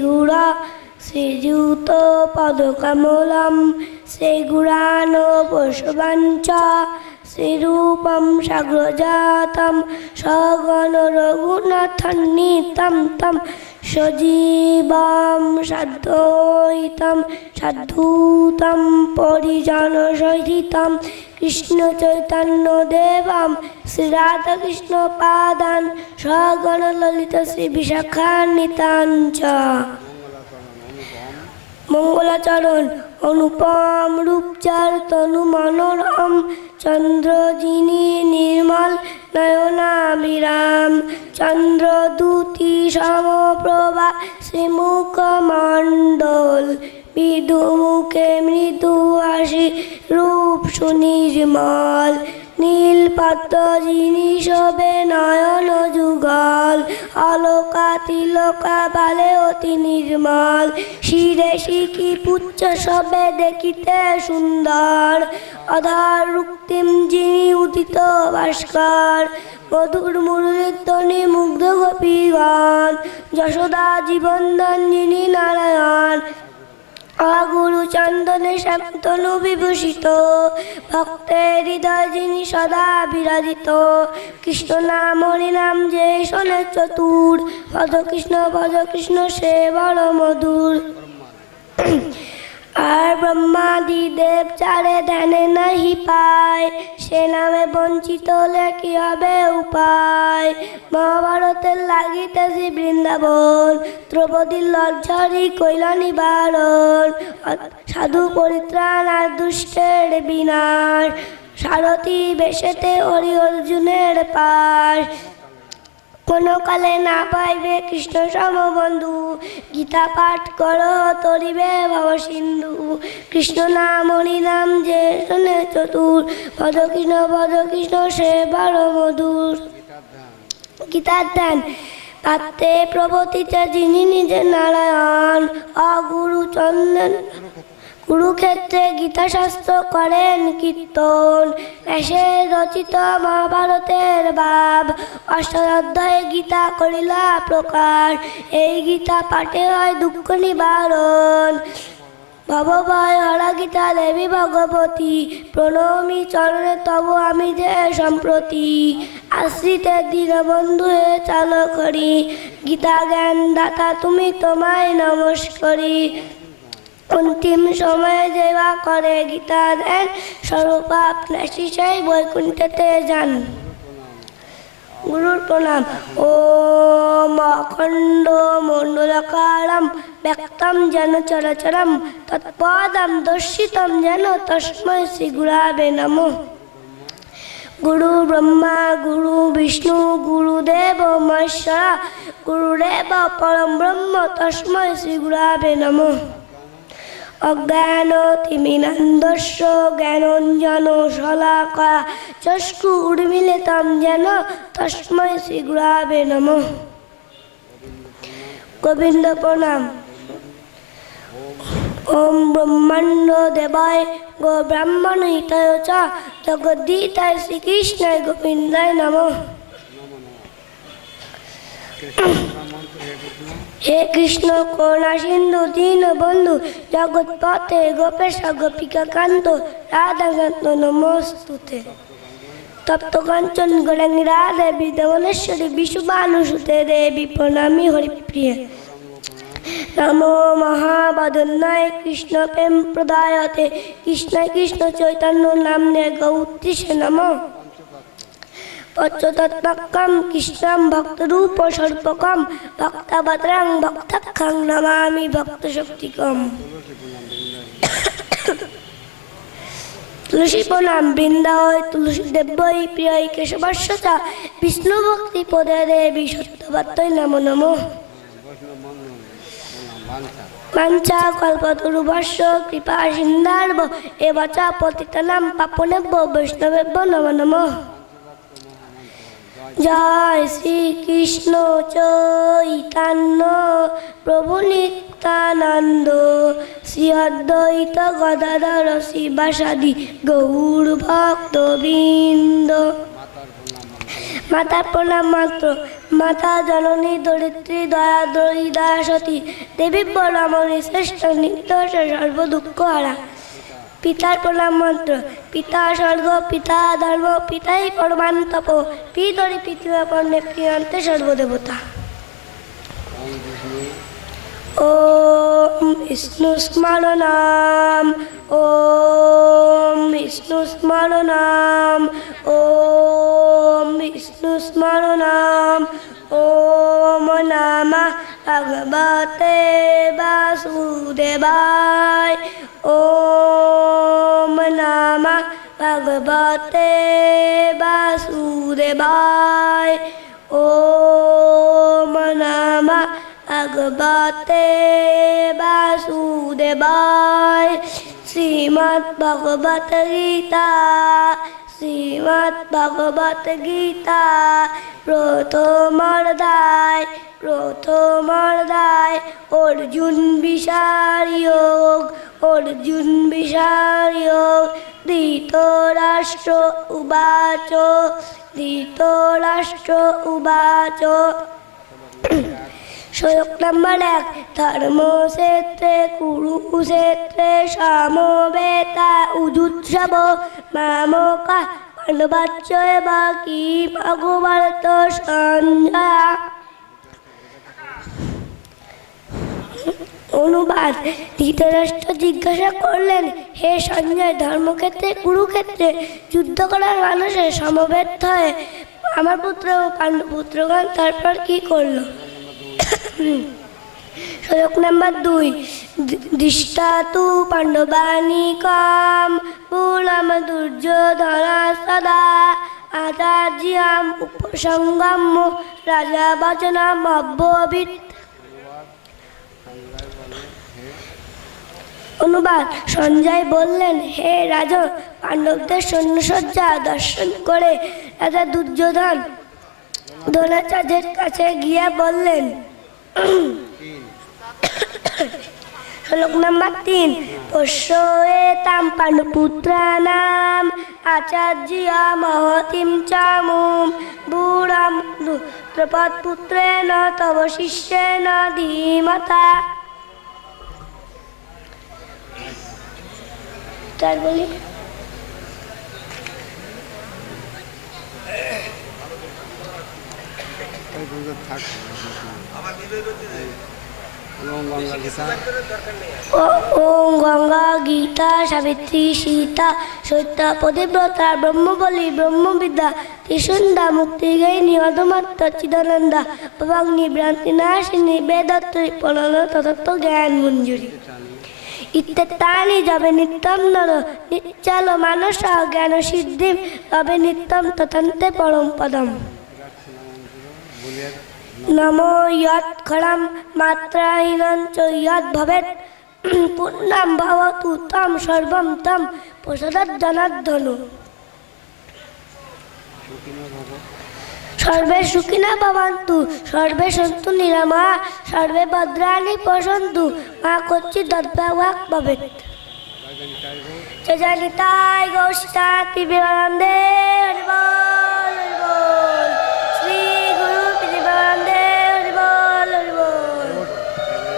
গুড়া শ্রীযুত পদকমলম শ্রীগুড়ান পশুবাঞ্চা শ্রীরূপম সাগ্রজাতম সগণ রঘুনাথন্নিতম তম সজীবম সাদ্বৈতম সাধূতম পরিজন সহিতম কৃষ্ণ চৈতন্য দেবম শ্রী রাধাকৃষ্ণ পাদান সগণ ললিত শ্রী বিশাখান্বিতাঞ্চ মঙ্গলাচরণ। অনুপম রূপচার তনু মনোরম চন্দ্রজিনী নির্মল নয়নাবিরাম চন্দ্রদূতি সমপ্রভা শ্রীমুখ মৃদু মুখে মৃদু হাসি, রূপ সুনির্মল নীল পাত্র জিনিস হবে নয়ন যুগল অলকা তিলকা বালে অতি নির্মল। শিরে শিখি পুচ্ছ সবে দেখিতে সুন্দর। অধার রুক্তিম যিনি উদিত ভাস্কর, মধুর মুরলীর ধ্বনি মুগ্ধ গোপীগণ। যশোদা জীবনদান যিনি নারায়ণ অগুরু চন্দনে শান্তনু বিভূষিত। ভক্তের হৃদয় যিনি সদা বিরাজিত। কৃষ্ণ নাম, হরি নাম, যে শোনে চতুর। ভজ কৃষ্ণ ভজ কৃষ্ণ সে বড় মধুর। আর ব্রহ্মাদি দেব চারে ধ্যানে নাহি পায়। সে নামে বঞ্চিত হলে কি হবে উপায়? মহাভারতের লাগিতেছি বৃন্দাবন দ্রৌপদীর লজ্জারি কৈল নিবারণ সাধু পরিত্রাণ আর দুষ্টের বিনাশ, সারথী বেশেতে হরি অর্জুনের পাশ। কোনো কালে না পাইবে কৃষ্ণ সমবন্ধু। গীতা পাঠ করো, তরিবে ভব সিন্ধু। কৃষ্ণ নাম নাম যে শোনে চতুর। ভজ কৃষ্ণ ভজ কৃষ্ণ, সে বড় মধুর। গীতার ধ্যান, পাত্রে প্রবতিতে যিনি নিজে নারায়ণ। অগুরু চন্দন কুরুক্ষেত্রে গীতাশাস্ত্র করেন কীর্তন। এসে রচিত মহাভারতের ভাব অষ্টাধ্যায়ে গীতা করিলা প্রকাশ এই গীতা পাঠে হয় দুঃখ নিবারণ। ভবভয় হরা গীতা দেবী ভগবতী। প্রণমী চরণে তব আমি যে সম্প্রতি। আশ্রিতে দীনবন্ধু হে চাল করি গীতা জ্ঞান দাতা তুমি তোমায় নমস্করি। অন্তিম সময়ে যেবা করে গীতা দেন স্বরূপাপ নাসি সেই বৈকুণ্ঠতে যান। গুরুর প্রণাম। ও অখণ্ড মণ্ডলকারম ব্যক্তম যেন চরচরম, তৎপদম দর্শিতম যেন তস্মৈ শ্রী গুরাবে নমঃ। গুরু ব্রহ্মা, গুরু বিষ্ণু গুরুদেব মহেশ্বর গুরুদেব পরম ব্রহ্ম, তস্মৈ শ্রী গুরাবে নমঃ। অজ্ঞান তিমিনান্দস্য জ্ঞানঞ্জন শলাকা। চক্ষু উর্মিলিতম যেন তস্মৈ শ্রী গুরাবে নম। গোবিন্দ প্রণাম। ওম ব্রহ্মাণ্ড দেবায় গো ব্রাহ্মণ হিতায় চ জগদ্গীতায় শ্রীকৃষ্ণায় গোবিন্দায় নমঃ। হে কৃষ্ণ, করুণা সিন্ধু, দীন বন্ধু, জগৎ পথে গোপেশ, গোপিকা কান্ত রাধাকান্ত নমস্তুতে। তপ্ত কাঞ্চন, গৌরাঙ্গী রাধে, বিদ্যমনেশ্বরী, বিশুভানুসুতে দেবী, প্রণামী হরিপ্রিয়। নমো মহাবদন্নায় কৃষ্ণ প্রেম প্রদায়তে, কৃষ্ণ কৃষ্ণ চৈতন্য নামনে গৌত্রিষে নমঃ। পঞ্চতত্ত্বকম কৃষ্ণম ভক্তরূপ স্বরূপকম ভক্তভদ্রাং ভক্তক্ষং নমামি ভক্ত শক্তিকম তুলসী প্রণাম বৃন্দায় তুলসী দেব্যই প্রিয় কেশবর্ষ চা বিষ্ণু ভক্তি পদে দেবী সত্যবার্তই নম নম। বাঞ্ছা কল্পতরুভস্য কৃপা সিন্ধার্ব, এ বচা পতিতনাম পাপনেব্য, বৈষ্ণবেব্য নম নমঃ। জয় শ্রীকৃষ্ণ চৈতন্য, প্রভু নিত্যানন্দ শ্রী অদ্বৈত গদাধর শিবাসাদি, গৌর ভক্ত বৃন্দ মাতার প্রণাম মাত্র। মাতা জননী দরিদ্রী দয়া দয়ী দয়া সতী দেবী বরামণি শ্রেষ্ঠ নিত্য সর্ব দুঃখ হারা। পিতার প্রণাম মন্ত্র পিতা স্বর্গ পিতা ধর্ম পিতাই পরমান্তপ পিতরি পৃথিবী পর্ণে প্রিয়ন্তে সর্বদেবতা ॐ विष्णुस्मरणम् ॐ विष्णुस्मरणम् ॐ विष्णुस्मरणम् ॐ नमः भगवते वासुदेवाय বাতে বাসুদেবাই ভাই ও মনামা আগবাতে বাসুরে ভাই শ্রীমৎ ভগবত গীতা, শ্রীমৎ ভগবত গীতা প্রথমার্ধায় প্রথমার্ধায় অর্জুন বিষার যোগ। অর্জুন বিষারিয়োগ ধৃতরাষ্ট্র উবাচ ধৃতরাষ্ট্র উবাচ। শ্লোক নম্বর এক, ধর্মক্ষেত্রে, কুরুক্ষেত্রে, সমবেতা, উদুৎসব, মামকা পাণ্ডবাচ্চয় বাকি ভগবত সঞ্জয়া অনুবাদ। ধৃতরাষ্ট্র জিজ্ঞাসা করলেন, হে সঞ্জয়, ধর্মক্ষেত্রে, কুরুক্ষেত্রে যুদ্ধ করার মানুষের সমবেত হয়ে আমার পুত্র ও পাণ্ডপুত্রগণ তারপর কি করল? শ্লোক নাম্বার দুই। দৃষ্টা তু পাণ্ডবানি কাম পুলম দুর্যোধনা সদা। আচার্যাম উপসঙ্গম রাজা বচনাম অব্যবিত অনুবাদ। সঞ্জয় বললেন, হে রাজন, পাণ্ডবদের সৈন্যসজ্জা দর্শন করে রাজা দুর্যোধন দ্রোণাচার্যের কাছে গিয়ে বললেন, শ্লোক নাম্বার তিন পোষ্যে তাম পাণ্ডুপুত্রানাম আচার্য মহতিম চামুম বুড়াম দ্রৌপদ পুত্রেণ তব শিষ্যেন ধীমতা। তার বলি। ওম গঙ্গা গীতা, সাবিত্রী সীতা সত্যা পতিব্রতা ব্রহ্মবলী, ব্রহ্মবিদ্যা ত্রিসুন্দা মুক্তিগাইনী অধমাত্র চিদানন্দা, ভবাগ্নি ভ্রান্তি নাশিনী বেদত্রী পলন ততত্ব, জ্ঞান, মঞ্জুরি। ইত্যানি যাবে নিত্যম নর নিচ্চাল মানস জ্ঞান সিদ্ধিম তবে নিত্যম ততন্তে পরম পদম। নম ইয়ৎ খড়ম মাত্রাহীনং ইয়ৎ পূর্ণাম ভবতু তম সর্বম তম প্রসাদাৎ জনার্দন। সর্বে সুখিনা ভবন্তু, সর্বে সন্তু নিরামা, সর্বে ভদ্রাণী পশন্তু। মা কচ্ছি দদ্ভাগ ভবেৎ। জয় নিতাই গৌষ্ঠা আনন্দে হরিবল।